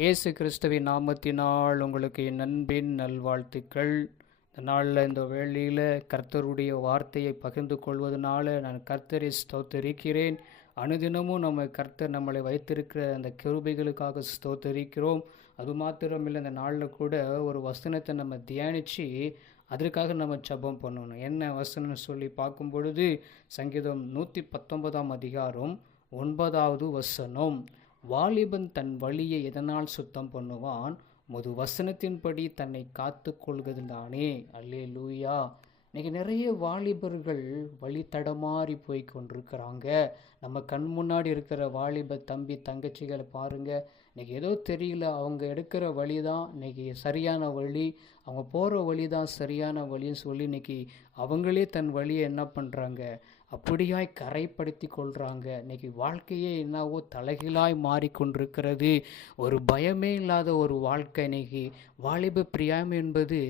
இயேசு கிறிஸ்துவின் நாமத்தினால் உங்களுக்கு என் அன்பின் நல்வாழ்த்துக்கள். இந்த நாளில் இந்த வேளையில் கர்த்தருடைய வார்த்தையை பகிர்ந்து கொள்வதனால நான் கர்த்தரை ஸ்தோத்தரிக்கிறேன். அனுதினமும் கர்த்தர் நம்மளை வைத்திருக்கிற அந்த கிருபைகளுக்காக ஸ்தோத்தரிக்கிறோம். அது மாத்திரமில்லை, இந்த நாளில் கூட ஒரு வசனத்தை நம்ம தியானித்து அதற்காக நம்ம ஜெபம் பண்ணணும். என்ன வசனம்னு சொல்லி பார்க்கும் பொழுது சங்கீதம் 119 அதிகாரம் 9வது வசனம், வாலிபன் தன் வழியை எதனால் சுத்தம் பண்ணுவான், முது வசனத்தின்படி தன்னை காத்து கொள்வதுதானே. அல்லேலூயா. இன்றைக்கி நிறைய வாலிபர்கள் வழி தடமாறி போய் கொண்டிருக்கிறாங்க. நம்ம கண் முன்னாடி இருக்கிற வாலிப தம்பி தங்கச்சிகளை பாருங்கள். இன்றைக்கி ஏதோ தெரியல, அவங்க எடுக்கிற வழி தான் இன்றைக்கி சரியான வழி, அவங்க போகிற வழி தான் சரியான வழின்னு சொல்லி இன்றைக்கி அவங்களே தன் வழியை என்ன பண்ணுறாங்க, அப்படியாய் கரைப்படுத்தி கொள்கிறாங்க. இன்றைக்கி வாழ்க்கையே என்னவோ தலைகீழாய் மாறிக்கொண்டிருக்கிறது. ஒரு பயமே இல்லாத ஒரு வாழ்க்கை. இன்றைக்கி வாலிப பிரியம் என்பது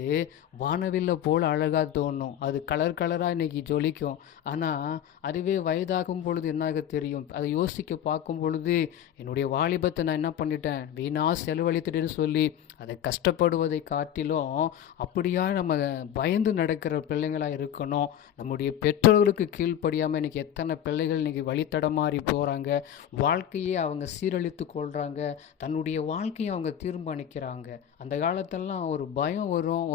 வானவில்லை போல் அழகாக தோணும். அது கலர் கலராக இன்றைக்கி ஜொலிக்கும். ஆனால் அதுவே வயதாகும் பொழுது என்னாக தெரியும். அதை யோசிக்க பார்க்கும் பொழுது என்னுடைய வாலிபத்தை நான் என்ன பண்ணிட்டேன், வீணாக செலவழித்துட்டேன்னு சொல்லி அதை கஷ்டப்படுவதை காட்டிலும் அப்படியா நம்ம பயந்து நடக்கிற பிள்ளைங்களாக இருக்கணும். நம்முடைய பெற்றோர்களுக்கு கீழ்ப்படியாமல் இன்றைக்கி எத்தனை பிள்ளைகள் இன்றைக்கி வழித்தடமாறி போகிறாங்க. வாழ்க்கையே அவங்க சீரழித்து கொள்கிறாங்க. தன்னுடைய வாழ்க்கையை அவங்க தீர்மானிக்கிறாங்க. அந்த காலத்திலலாம் ஒரு பயம் வரும்,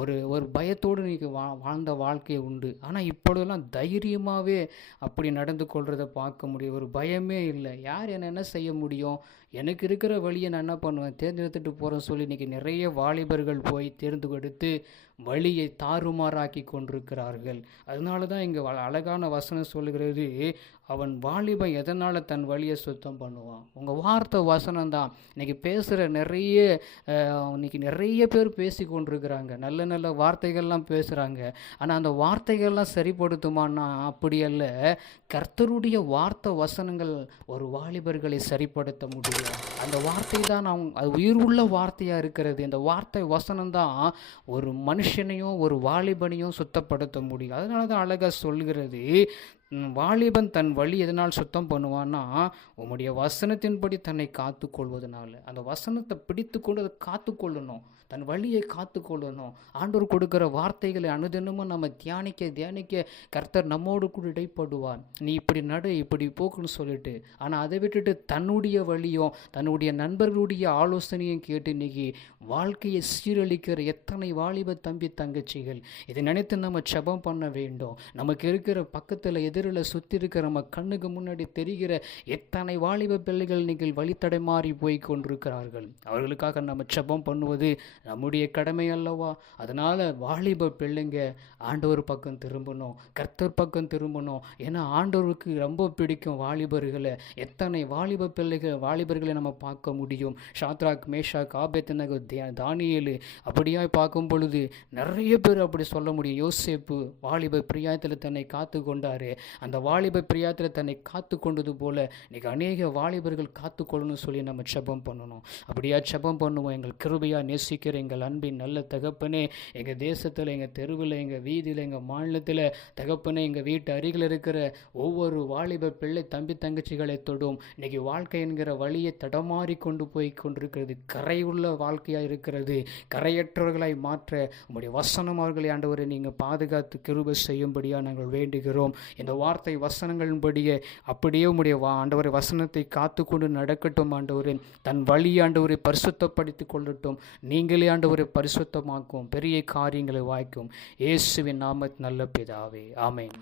ஒரு பயத்தோடு இன்றைக்கி வாழ்ந்த வாழ்க்கை உண்டு. ஆனால் இப்பொழுதெல்லாம் தைரியமாகவே அப்படி நடந்து கொள்கிறத பார்க்க முடியும். ஒரு பயமே இல்லை. யார் என்ன செய்ய முடியும், எனக்கு இருக்கிற வழியை நான் என்ன பண்ணுவேன், தேர்ந்தெடுத்துட்டு போகிறேன்னு சொல்லி இன்றைக்கி நிறைய வாலிபர்கள் போய் தேர்ந்தெடுத்து வழியை தாறுமாறாக்கி கொண்டிருக்கிறார்கள். அதனால தான் இங்கே அழகான வசனம் சொல்லுகிறது, அவன் வாலிபன் எதனால் தன் வழியை சுத்தம் பண்ணுவான். உங்கள் வார்த்தை வசனம் தான். இன்றைக்கி பேசுகிற இன்றைக்கி நிறைய பேர் பேசி கொண்டிருக்கிறாங்க. நல்ல நல்ல வார்த்தைகள்லாம் பேசுகிறாங்க. ஆனால் அந்த வார்த்தைகள்லாம் சரிப்படுத்துமான்னா அப்படி அல்ல. கர்த்தருடைய வார்த்தை வசனங்கள் ஒரு வாலிபர்களை சரிப்படுத்த முடியும். அந்த வார்த்தை தான் அது உயிர் உள்ள வார்த்தையாக இருக்கிறது. இந்த வார்த்தை வசனம் தான் ஒரு மனுஷனையும் ஒரு வாலிபனையும் சுத்தப்படுத்த முடியும். அதனால தான் அழகாக சொல்கிறது, வாலிபன் தன் வழி எதனால் சுத்தம் பண்ணுவான்னா உம்முடைய வசனத்தின்படி தன்னை காத்து கொள்வதனால. அந்த வசனத்தை பிடித்து கொண்டு அதை காத்து கொள்ளணும், தன் வழியை காத்து கொள்ளணும். ஆண்டவர் கொடுக்குற வார்த்தைகளை அனுதினமும் நம்ம தியானிக்க கர்த்தர் நம்மோடு கூட இடைப்படுவார். நீ இப்படி நடு, இப்படி போக்குன்னு சொல்லிட்டு. ஆனால் அதை விட்டுட்டு தன்னுடைய வழியும் தன்னுடைய நண்பர்களுடைய ஆலோசனையும் கேட்டு இன்றைக்கி வாழ்க்கையை சீரழிக்கிற எத்தனை வாலிப தம்பி தங்கச்சிகள். இதை நினைத்து நம்ம ஜெபம் பண்ண வேண்டும். நமக்கு இருக்கிற பக்கத்தில் எதிரில் சுற்றி இருக்கிற நம்ம கண்ணுக்கு முன்னாடி தெரிகிற எத்தனை வாலிப பிள்ளைகள் நீங்கள் வழித்தடை மாறி போய் கொண்டிருக்கிறார்கள். அவர்களுக்காக நம்ம ஜெபம் பண்ணுவது நம்முடைய கடமை அல்லவா? அதனால் வாலிப பிள்ளைங்க ஆண்டவர் பக்கம் திரும்பணும், கர்த்தர் பக்கம் திரும்பணும். ஏன்னா ஆண்டவருக்கு ரொம்ப பிடிக்கும் வாலிபர்களை. எத்தனை வாலிபர்களை நம்ம பார்க்க முடியும். ஷாத்ராக், மேஷாக், ஆபேத்நேகோ, தானியேல், அப்படியாய் பார்க்கும் பொழுது நிறைய பேர் அப்படி சொல்ல முடியும். யோசேப்பு வாலிப பிரியாயத்தில் தன்னை காத்து கொண்டாரு. அந்த வாலிப பிரியாயத்தில் தன்னை காத்து கொண்டது போல இன்னைக்கு அநேக வாலிபர்கள் காத்து கொள்ளணும்னு சொல்லி நம்ம ஜெபம் பண்ணணும். அப்படியா ஜெபம் பண்ணுவோம். எங்கள் கிருபையா நேசிக்கிற எங்கள் அன்பின் நல்ல தகப்பனே, எங்கள் தேசத்தில், எங்கள் தெருவில், எங்கள் வீதியில், எங்கள் மாநிலத்தில் தகப்பனே, எங்கள் வீட்டு அருகில் இருக்கிற ஒவ்வொரு வாலிப பிள்ளை தம்பி தங்கச்சிகளை தொடும். இன்றைக்கி வாழ்க்கை என்கிற வழியை தடமாறி கொண்டு போய் கொண்டிருக்கிறது. கரையுள்ள வாழ்க்கையாக இருக்கிறது. கரையற்றவர்களாய் மாற்ற உங்களுடைய வசனம் அவர்களை ஆண்டவரை நீங்கள் பாதுகாத்து கிருபை செய்யும்படியாக நாங்கள் வேண்டுகிறோம். இந்த வார்த்தை வசனங்களின்படியே அப்படியே உங்களுடைய ஆண்டவரை வசனத்தை காத்து கொண்டு நடக்கட்டும். ஆண்டவரே தன் வழி ஆண்டவரை பரிசுத்தப்படுத்திக் கொள்ளட்டும். நீங்களே ஆண்டவரை பரிசுத்தமாக்கும் பெரிய காரியங்களை வாய்க்கும். இயேசுவின் நாமத்தில் நல்ல பிதாவே, ஆமென்.